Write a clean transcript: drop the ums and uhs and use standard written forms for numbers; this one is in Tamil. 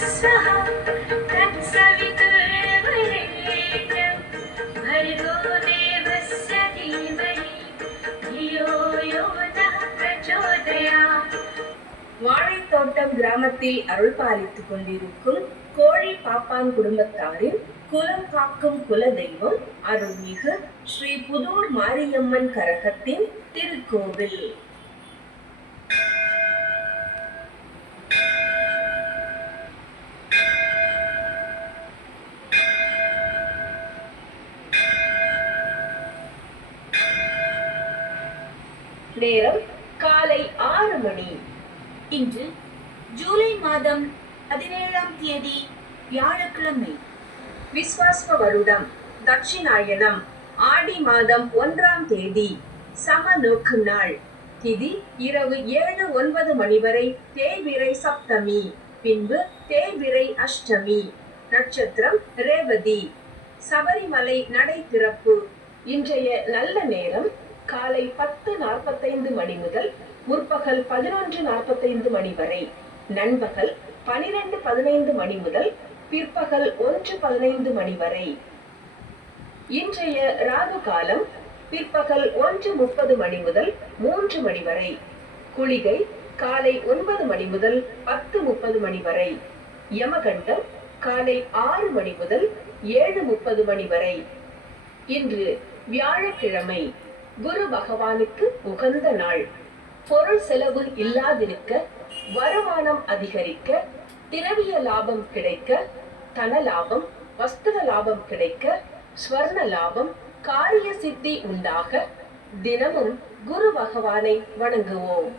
स्वः तत्सवितुर्वरेण्यं भर्गो देवस्य धीमहि धियो यो नः प्रचोदयात्. வாழைத்தோட்டம் கிராமத்தில் அருள் பாலித்துக் கொண்டிருக்கும் கோழி பாப்பான் குடும்பத்தாரின் குலம் காக்கும் குல தெய்வம் அருள்மிகு ஸ்ரீ புதூர் மாரியம்மன் கரகத்தின் திருக்கோவில். நேரம் காலை 6 மணி. இன்று ஜூலை மாதம் 17ஆம் தேதி வியாழக்கிழமை. விஸ்வாஸ்வ வருடம் தட்சிணாயனம் ஆடி மாதம் 1ஆம் தேதி சம நோக்கு நாள். திதி இரவு 7-9 மணி வரை தேய்பிறை சப்தமி, பின்பு தேய்பிறை அஷ்டமி. நட்சத்திரம் ரேவதி. சபரிமலை நடை திறப்பு. இன்றைய நல்ல நேரம் காலை 10:45 மணி முதல் முற்பகல் 11:45 மணி வரை. நண்பகல் 12:15 மணி முதல் பிற்பகல் 1:15 மணி வரை. இன்றைய ராகு காலம் பிற்பகல் 1:30 மணி முதல் 3 மணி வரை. குளிகை காலை 9 மணி முதல் 10:30 மணி வரை. யமகண்டம் காலை 6 மணி முதல் 7:30 மணி வரை. இன்று வியாழக்கிழமை, குரு பகவானுக்கு உகந்த நாள். பொருள் செலவு இல்லாதிருக்க, வருமானம் அதிகரிக்க, திரவிய லாபம் கிடைக்க, தன லாபம், வஸ்திர லாபம் கிடைக்க, ஸ்வர்ண லாபம், காரிய சித்தி உண்டாக தினமும் குரு பகவானை வணங்குவோம்.